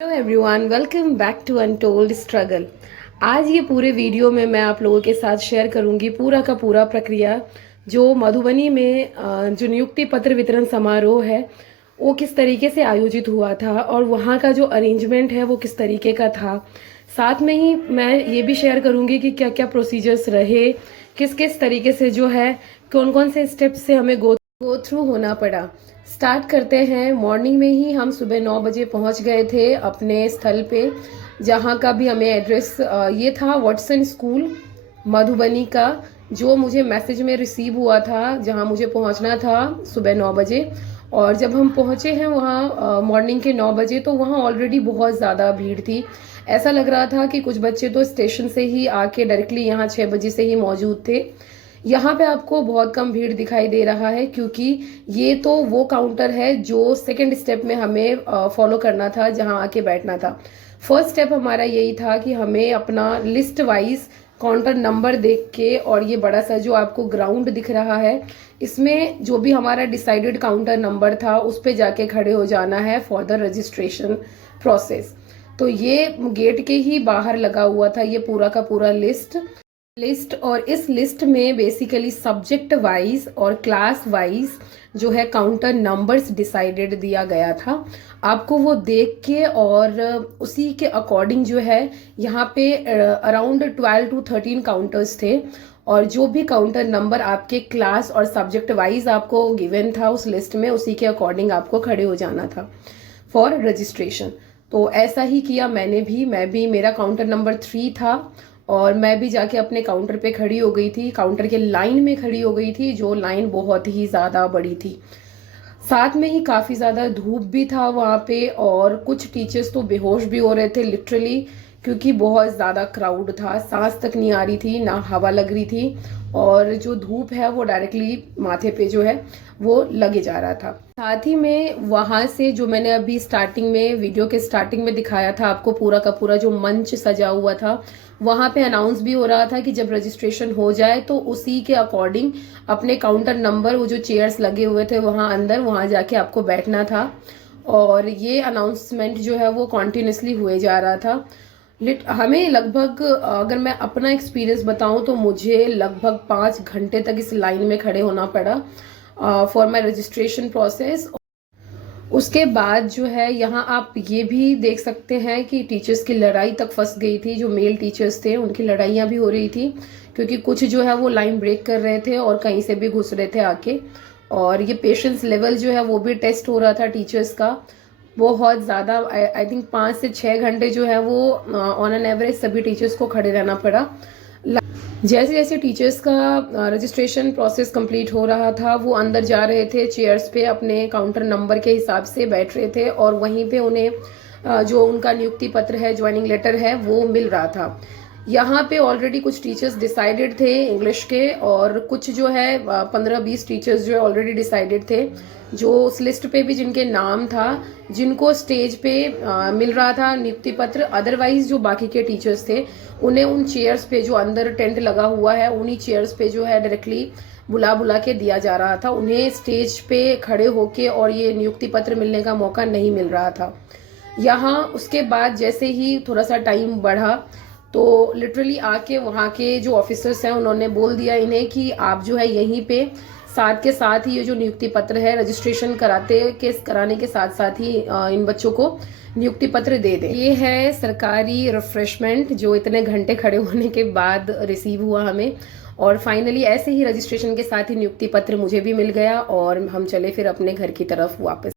Hello everyone, welcome back to untold struggle. आज ये पूरे वीडियो में मैं आप लोगों के साथ शेयर करूंगी पूरा का पूरा प्रक्रिया जो मधुबनी में जो नियुक्ति पत्र वितरण समारोह है वो किस तरीके से आयोजित हुआ था और वहाँ का जो अरेंजमेंट है वो किस तरीके का था। साथ में ही मैं ये भी शेयर करूंगी कि क्या क्या प्रोसीजर्स रहे, किस किस तरीके से जो है कौन कौन से स्टेप्स से हमें गो थ्रू होना पड़ा। स्टार्ट करते हैं। मॉर्निंग में ही हम सुबह 9 बजे पहुंच गए थे अपने स्थल पे, जहां का भी हमें एड्रेस ये था वॉटसन स्कूल मधुबनी का, जो मुझे मैसेज में रिसीव हुआ था, जहां मुझे पहुंचना था सुबह 9 बजे। और जब हम पहुंचे हैं वहाँ मॉर्निंग के 9 बजे तो वहाँ ऑलरेडी बहुत ज़्यादा भीड़ थी। ऐसा लग रहा था कि कुछ बच्चे तो स्टेशन से ही आके डायरेक्टली यहाँ 6 बजे से ही मौजूद थे। यहाँ पे आपको बहुत कम भीड़ दिखाई दे रहा है क्योंकि ये तो वो काउंटर है जो सेकंड स्टेप में हमें फॉलो करना था, जहाँ आके बैठना था। फर्स्ट स्टेप हमारा यही था कि हमें अपना लिस्ट वाइज काउंटर नंबर देख के, और ये बड़ा सा जो आपको ग्राउंड दिख रहा है इसमें जो भी हमारा डिसाइडेड काउंटर नंबर था उस पे जाके खड़े हो जाना है फॉर द रजिस्ट्रेशन प्रोसेस। तो ये गेट के ही बाहर लगा हुआ था ये पूरा का पूरा लिस्ट। और इस लिस्ट में बेसिकली सब्जेक्ट वाइज और क्लास वाइज जो है काउंटर नंबर्स डिसाइडेड दिया गया था। आपको वो देख के और उसी के अकॉर्डिंग जो है यहाँ पे अराउंड 12 to 13 काउंटर्स थे, और जो भी काउंटर नंबर आपके क्लास और सब्जेक्ट वाइज आपको गिवन था उस लिस्ट में, उसी के अकॉर्डिंग आपको खड़े हो जाना था फॉर रजिस्ट्रेशन। तो ऐसा ही किया मैं भी मेरा काउंटर नंबर 3 था और मैं भी जाके अपने काउंटर पे खड़ी हो गई थी, काउंटर के लाइन में खड़ी हो गई थी, जो लाइन बहुत ही ज़्यादा बड़ी थी। साथ में ही काफ़ी ज़्यादा धूप भी था वहाँ पे, और कुछ टीचर्स तो बेहोश भी हो रहे थे लिटरली, क्योंकि बहुत ज़्यादा क्राउड था। सांस तक नहीं आ रही थी, ना हवा लग रही थी, और जो धूप है वो डायरेक्टली माथे पे जो है वो लगे जा रहा था। साथ ही में वहाँ से जो मैंने अभी स्टार्टिंग में वीडियो के स्टार्टिंग में दिखाया था आपको, पूरा का पूरा जो मंच सजा हुआ था, वहाँ पे अनाउंस भी हो रहा था कि जब रजिस्ट्रेशन हो जाए तो उसी के अकॉर्डिंग अपने काउंटर नंबर, वो जो चेयर्स लगे हुए थे वहाँ अंदर, वहाँ जाके आपको बैठना था। और ये अनाउंसमेंट जो है वो कॉन्टिन्यूसली हुए जा रहा था। हमें लगभग, अगर मैं अपना एक्सपीरियंस बताऊं तो मुझे लगभग 5 घंटे तक इस लाइन में खड़े होना पड़ा फॉर माई रजिस्ट्रेशन प्रोसेस। उसके बाद जो है यहाँ आप ये भी देख सकते हैं कि टीचर्स की लड़ाई तक फंस गई थी। जो मेल टीचर्स थे उनकी लड़ाइयाँ भी हो रही थी, क्योंकि कुछ जो है वो लाइन ब्रेक कर रहे थे और कहीं से भी घुस रहे थे आके। और ये पेशेंस लेवल जो है वो भी टेस्ट हो रहा था टीचर्स का बहुत ज़्यादा। आई थिंक 5 से 6 घंटे जो है वो ऑन एन एवरेज सभी टीचर्स को खड़े रहना पड़ा। जैसे जैसे टीचर्स का रजिस्ट्रेशन प्रोसेस कंप्लीट हो रहा था वो अंदर जा रहे थे, चेयर्स पे अपने काउंटर नंबर के हिसाब से बैठ रहे थे, और वहीं पे उन्हें जो उनका नियुक्ति पत्र है, ज्वाइनिंग लेटर है, वो मिल रहा था। यहाँ पे ऑलरेडी कुछ टीचर्स डिसाइडेड थे इंग्लिश के, और कुछ जो है 15-20 टीचर्स जो है ऑलरेडी डिसाइडेड थे, जो उस लिस्ट पे भी जिनके नाम था, जिनको स्टेज पे मिल रहा था नियुक्ति पत्र। अदरवाइज जो बाकी के टीचर्स थे उन्हें उन चेयर्स पे, जो अंदर टेंट लगा हुआ है, उन्हीं चेयर्स पे जो है डायरेक्टली बुला बुला के दिया जा रहा था। उन्हें स्टेज पे खड़े होके और ये नियुक्ति पत्र मिलने का मौका नहीं मिल रहा था यहाँ। उसके बाद जैसे ही थोड़ा सा टाइम बढ़ा तो लिटरली आके वहाँ के जो ऑफिसर्स हैं उन्होंने बोल दिया इन्हें कि आप जो है यहीं पे साथ के साथ ही ये जो नियुक्ति पत्र है, रजिस्ट्रेशन कराने के साथ साथ ही इन बच्चों को नियुक्ति पत्र दे दें। ये है सरकारी रिफ्रेशमेंट जो इतने घंटे खड़े होने के बाद रिसीव हुआ हमें, और फाइनली ऐसे ही रजिस्ट्रेशन के साथ ही नियुक्ति पत्र मुझे भी मिल गया, और हम चले फिर अपने घर की तरफ वापस।